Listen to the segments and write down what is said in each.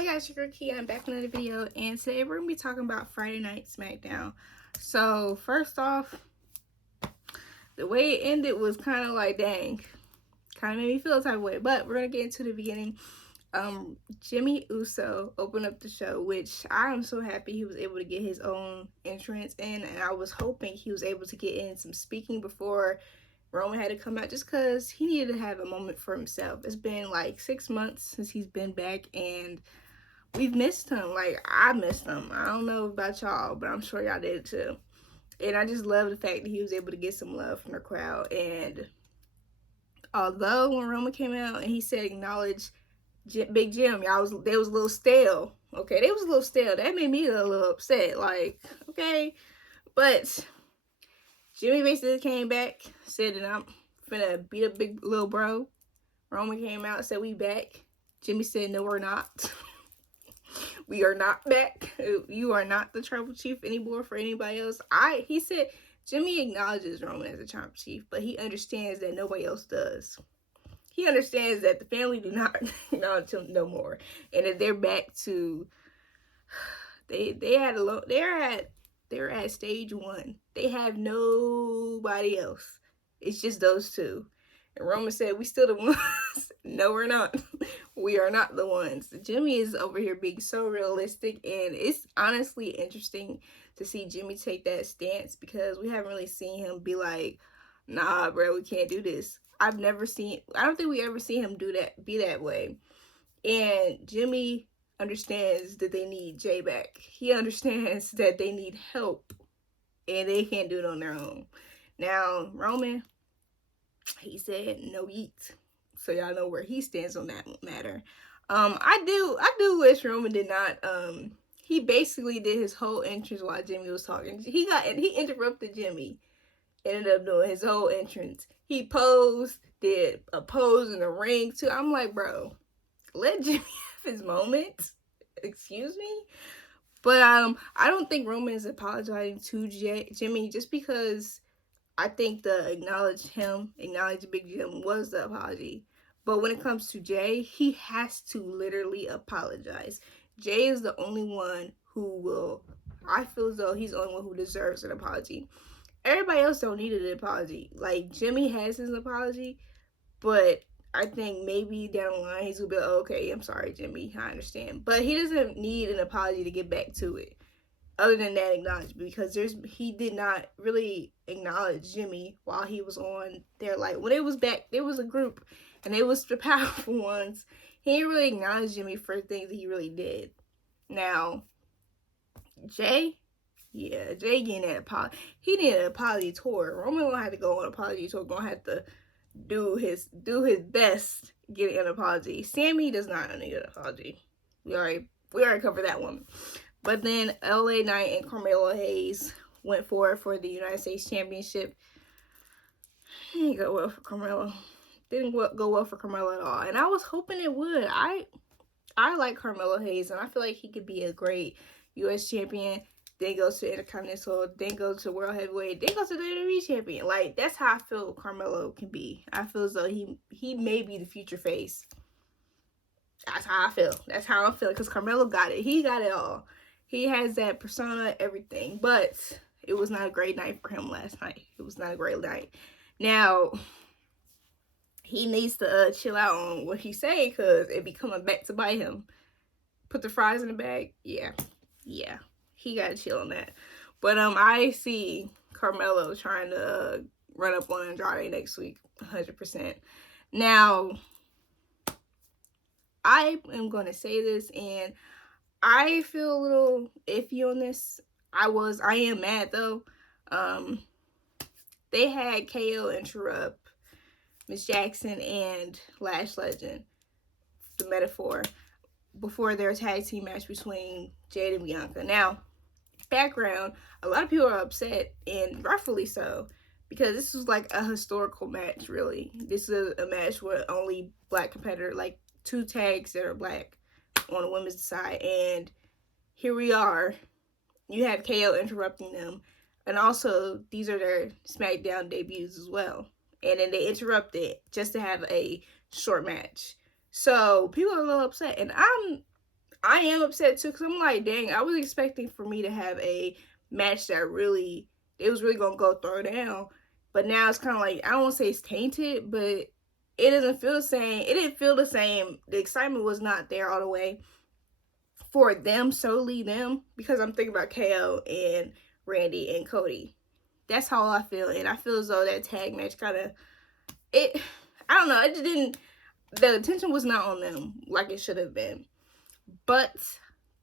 Hey guys, your girl Key. I'm back with another video, and today we're gonna be talking about Friday Night SmackDown. So first off, the way it ended was kind of like, dang, kind of made me feel a type of way. But we're gonna get into the beginning. Jimmy Uso opened up the show, which I am so happy he was able to get his own entrance in, and I was hoping he was able to get in some speaking before Roman had to come out, just because he needed to have a moment for himself. It's been like 6 months since he's been back, and we've missed him. Like, I missed him. I don't know about y'all, but I'm sure y'all did too. And I just love the fact that he was able to get some love from the crowd. And although when Roman came out and he said acknowledge Big Jim, they was a little stale. Okay, they was a little stale. That made me a little upset. Like, okay. But Jimmy basically came back, said that I'm finna beat up big little bro. Roman came out, said we back. Jimmy said no, we're not. We are not back. You are not the tribal chief anymore for anybody else. He said Jimmy acknowledges Roman as a tribal chief, but he understands that nobody else does. He understands that the family do not acknowledge him no more, and that they're back to they're at stage one. They have nobody else. It's just those two. And Roman said, we still the ones. No, we're not. We are not the ones. Jimmy is over here being so realistic, and it's honestly interesting to see Jimmy take that stance, because we haven't really seen him be like, nah, bro, we can't do this. I don't think we ever see him be that way. And Jimmy understands that they need Jay back. He understands that they need help, and they can't do it on their own. Now, Roman, he said no yeet. So y'all know where he stands on that matter. I do wish Roman did not. He basically did his whole entrance while Jimmy was talking. He interrupted Jimmy. Ended up doing his whole entrance. He did a pose in the ring too. I'm like, bro, let Jimmy have his moment. Excuse me. But I don't think Roman is apologizing to Jimmy, just because I think the acknowledge Big Jim was the apology. But when it comes to Jay, he has to literally apologize. Jay is the only one I feel as though he's the only one who deserves an apology. Everybody else don't need an apology. Like, Jimmy has his apology, but I think maybe down the line he's gonna be like, oh, okay, I'm sorry, Jimmy, I understand. But he doesn't need an apology to get back to it. Other than that acknowledgement, because he did not really acknowledge Jimmy while he was on there. Like, when it was back, there was a group, and they was the powerful ones. He didn't really acknowledge Jimmy for things that he really did. Now, Jay getting that apology. He needed an apology tour. Roman gonna have to go on an apology tour. Gonna have to do his best getting an apology. Sammy does not need an apology. We already covered that one. But then LA Knight and Carmelo Hayes went forward for the United States Championship. Didn't go well for Carmelo. Didn't go well for Carmelo at all. And I was hoping it would. I like Carmelo Hayes, and I feel like he could be a great U.S. champion. Then goes to Intercontinental. Then goes to World Heavyweight. Then goes to the WWE champion. Like, that's how I feel Carmelo can be. I feel as though he may be the future face. That's how I feel. That's how I'm feeling, because Carmelo got it. He got it all. He has that persona, everything. But it was not a great night for him last night. It was not a great night. Now, he needs to chill out on what he's saying, because it be coming back to bite him. Put the fries in the bag. Yeah. He got to chill on that. But I see Carmelo trying to run up on Andrade next week, 100%. Now, I am going to say this, and I feel a little iffy on this. I am mad though. They had KO interrupt Miss Jackson and Lash Legend, the Metaphor, before their tag team match between Jade and Bianca. Now, background, a lot of people are upset, and rightfully so, because this was like a historical match, really. This is a match with only black competitor, like 2 tags that are black on the women's side, and here we are. You have KO interrupting them, and also these are their SmackDown debuts as well, and then they interrupted just to have a short match. So people are a little upset, and I am upset too, because I'm like, dang, I was expecting for me to have a match that really, it was really gonna go throw down. But now it's kind of like, I don't want to say it's tainted, but it doesn't feel the same. It didn't feel the same. The excitement was not there all the way for them, solely them, because I'm thinking about KO and Randy and Cody. That's how I feel, and I feel as though that tag match kind of, it, I don't know, it just didn't, the attention was not on them like it should have been. But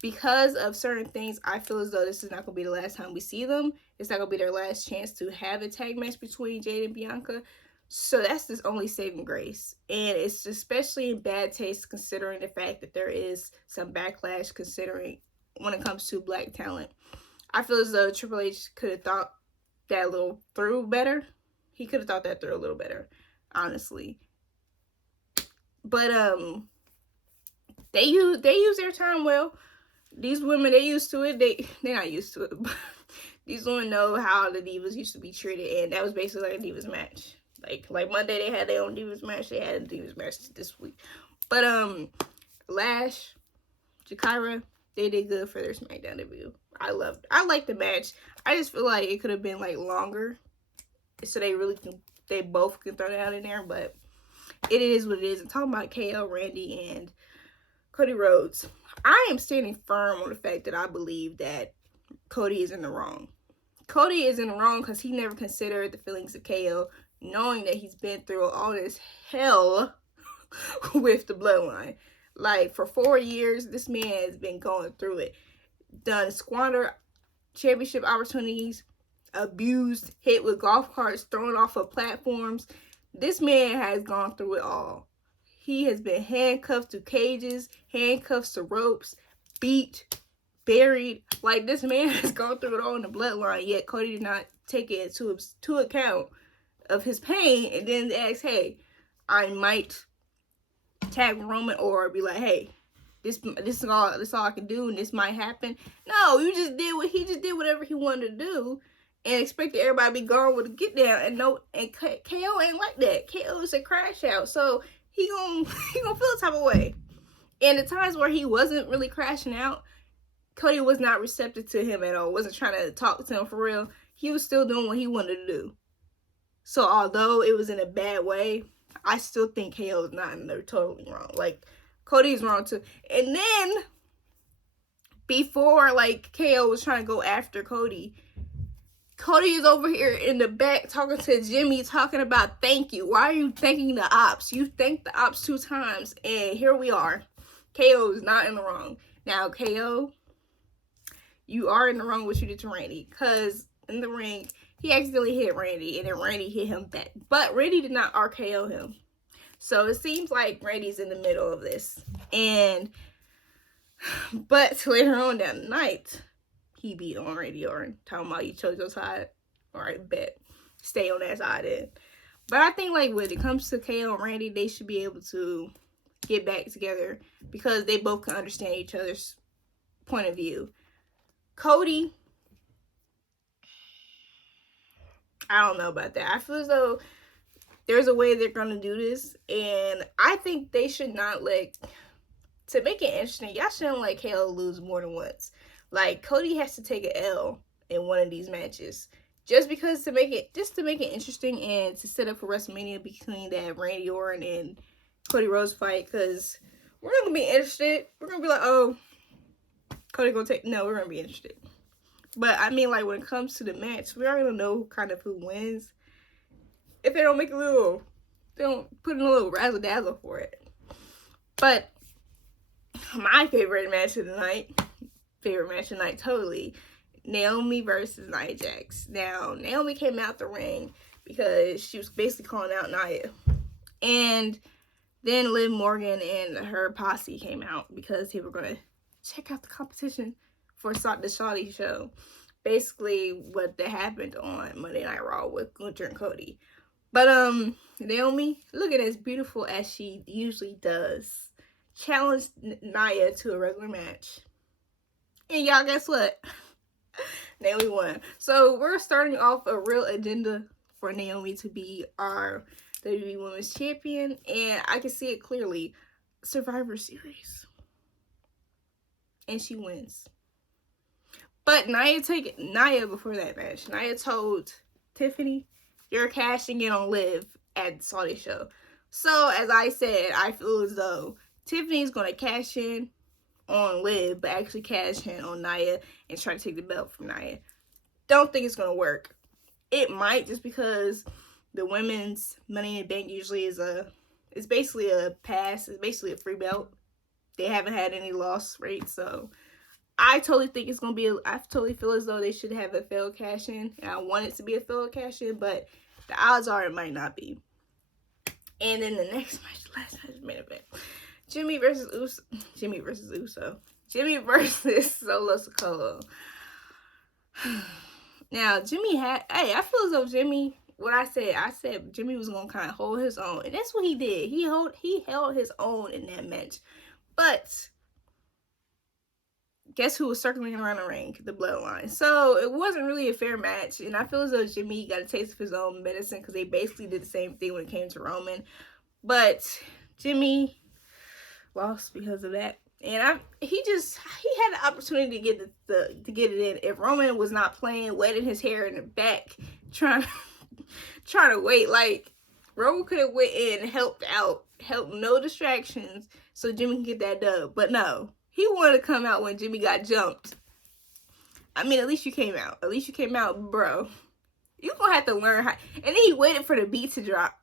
because of certain things, I feel as though this is not going to be the last time we see them. It's not going to be their last chance to have a tag match between Jade and Bianca. So that's this only saving grace. And it's especially in bad taste considering the fact that there is some backlash considering when it comes to black talent. I feel as though Triple H could have thought that little through better. He could have thought that through a little better, honestly. But they use their time well. These women, they used to it. They're not used to it, but these women know how the divas used to be treated, and that was basically like a divas match. Like Monday they had their own divas match. They had a divas match this week. But Lash, Jakira, they did good for their SmackDown debut. I like the match. I just feel like it could have been like longer, so they both can throw that out in there. But it is what it is. I'm talking about KO, Randy, and Cody Rhodes. I am standing firm on the fact that I believe that Cody is in the wrong. Cody is in the wrong because he never considered the feelings of KO, knowing that he's been through all this hell with the bloodline. Like, for 4 years, this man has been going through it. Done squander championship opportunities, abused, hit with golf carts, thrown off of platforms. This man has gone through it all. He has been handcuffed to cages, handcuffs to ropes, beat, buried. Like, this man has gone through it all in the bloodline, yet Cody did not take it to account of his pain and then ask, hey, I might tag Roman or be like, hey, this is all I can do and this might happen. No, he just did whatever he wanted to do and expected everybody to be gone with a get down, and KO ain't like that. KO is a crash out, so he gonna feel the type of way. And the times where he wasn't really crashing out, Cody was not receptive to him at all. Wasn't trying to talk to him for real. He was still doing what he wanted to do. So although it was in a bad way, I still think KO is not in there totally wrong. Like, Cody's wrong too. And then before like KO was trying to go after Cody is over here in the back talking to Jimmy, talking about thank you. Why are you thanking the ops? You thanked the ops 2 times, and here we are. KO is not in the wrong. Now, KO, you are in the wrong what you did to Randy, because in the ring, he accidentally hit Randy, and then Randy hit him back. But Randy did not RKO him. So it seems like Randy's in the middle of this. But later on down the night, he beat on Randy Orton, talking about you chose your side. Alright, bet. Stay on that side then. But I think like when it comes to KO and Randy, they should be able to get back together because they both can understand each other's point of view. Cody, I don't know about that. I feel as though there's a way they're going to do this, and I think they should not to make it interesting, y'all shouldn't let KO lose more than once. Like, Cody has to take an L in one of these matches. Just to make it interesting and to set up for WrestleMania between that Randy Orton and Cody Rhodes fight. Because we're going to be interested. We're going to be like, oh, Cody going to take... No, we're going to be interested. But, I mean, like, when it comes to the match, we already know kind of who wins. If they don't make they don't put in a little razzle-dazzle for it. But my favorite match of the night, totally, Naomi versus Nia Jax. Now, Naomi came out the ring because she was basically calling out Nia. And then Liv Morgan and her posse came out because they were going to check out the competition for the Saudi show. Basically, what that happened on Monday Night Raw with Gunther and Cody. But, Naomi, looking as beautiful as she usually does, challenged Nia to a regular match. And y'all, guess what? Naomi won. So we're starting off a real agenda for Naomi to be our WWE Women's Champion. And I can see it clearly. Survivor Series. and she wins. But Nia before that match, Nia told Tiffany, "You're cashing in on Liv at the Saudi show." So as I said, I feel as though Tiffany's gonna cash in on Liv, but actually cash in on Nia and try to take the belt from Nia. Don't think it's gonna work. It might, just because the women's Money in the Bank usually it's basically a pass. It's basically a free belt. They haven't had any loss rates, so I totally think it's gonna be. I totally feel as though they should have a failed cash in, and I want it to be a failed cash in, but the odds are it might not be. And then the next match, the last match, main event, Jimmy versus Uso. Jimmy versus Solo Sikoa. Now Jimmy I feel as though Jimmy, I said Jimmy was gonna kind of hold his own, and that's what he did. He held his own in that match, but guess who was circling around the ring? The Bloodline. So it wasn't really a fair match, and I feel as though Jimmy got a taste of his own medicine, because they basically did the same thing when it came to Roman, but Jimmy lost because of that. And he had the opportunity to get it in. If Roman was not playing, wetting his hair in the back, trying to wait, like, Roman could have went in and helped no distractions, so Jimmy can get that dub. But no, he wanted to come out when Jimmy got jumped. I mean, at least you came out. At least you came out, bro. You're gonna have to learn how. And then he waited for the beat to drop.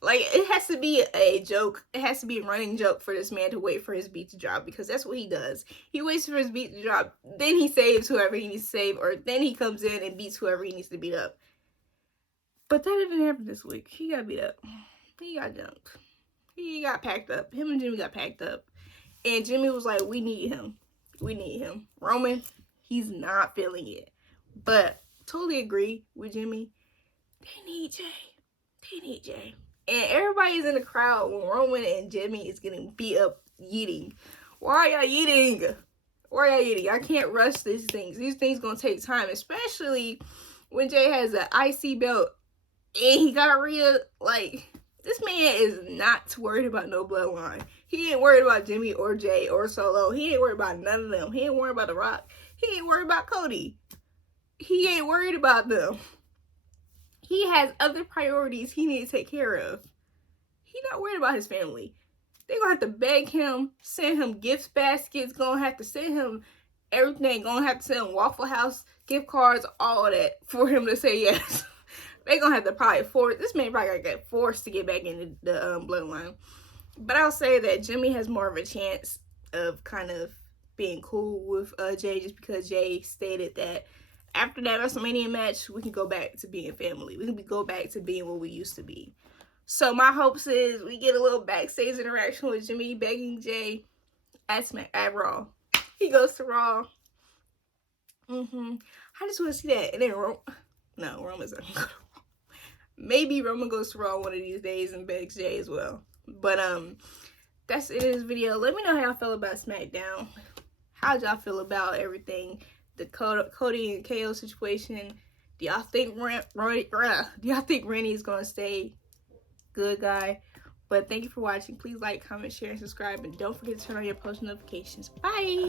Like, it has to be a joke. It has to be a running joke for this man to wait for his beat to drop, because that's what he does. He waits for his beat to drop, then he saves whoever he needs to save, or then he comes in and beats whoever he needs to beat up. But that didn't happen this week. He got beat up. He got jumped. He got packed up. Him and Jimmy got packed up. And Jimmy was like, we need him. We need him. Roman, he's not feeling it. But totally agree with Jimmy. They need Jay. They need Jay. And everybody's in the crowd when Roman and Jimmy is getting beat up, yeeting. Why are y'all yeeting? Why are y'all yeeting? I can't rush these things. These things gonna take time, especially when Jay has an IC belt and he got Rhea. Like, this man is not worried about no Bloodline. He ain't worried about Jimmy or Jay or Solo. He ain't worried about none of them. He ain't worried about The Rock. He ain't worried about Cody. He ain't worried about them. He has other priorities he needs to take care of. He's not worried about his family. They're going to have to beg him, send him gift baskets, going to have to send him everything, going to have to send him Waffle House gift cards, all of that for him to say yes. They're going to have to probably this man probably going to get forced to get back into the Bloodline. But I'll say that Jimmy has more of a chance of kind of being cool with Jay, just because Jay stated that after that WrestleMania match, we can go back to being family. We can go back to being what we used to be. So my hopes is we get a little backstage interaction with Jimmy begging Jay at Raw. He goes to Raw. I just want to see that. And then Roman's not gonna go to Raw. Maybe Roman goes to Raw one of these days and begs Jay as well. But that's it in this video. Let me know how y'all feel about SmackDown. How'd y'all feel about everything? The Cody and KO situation. Do y'all think Randy is gonna stay good guy? But thank you for watching. Please like, comment, share, and subscribe, and don't forget to turn on your post notifications. Bye.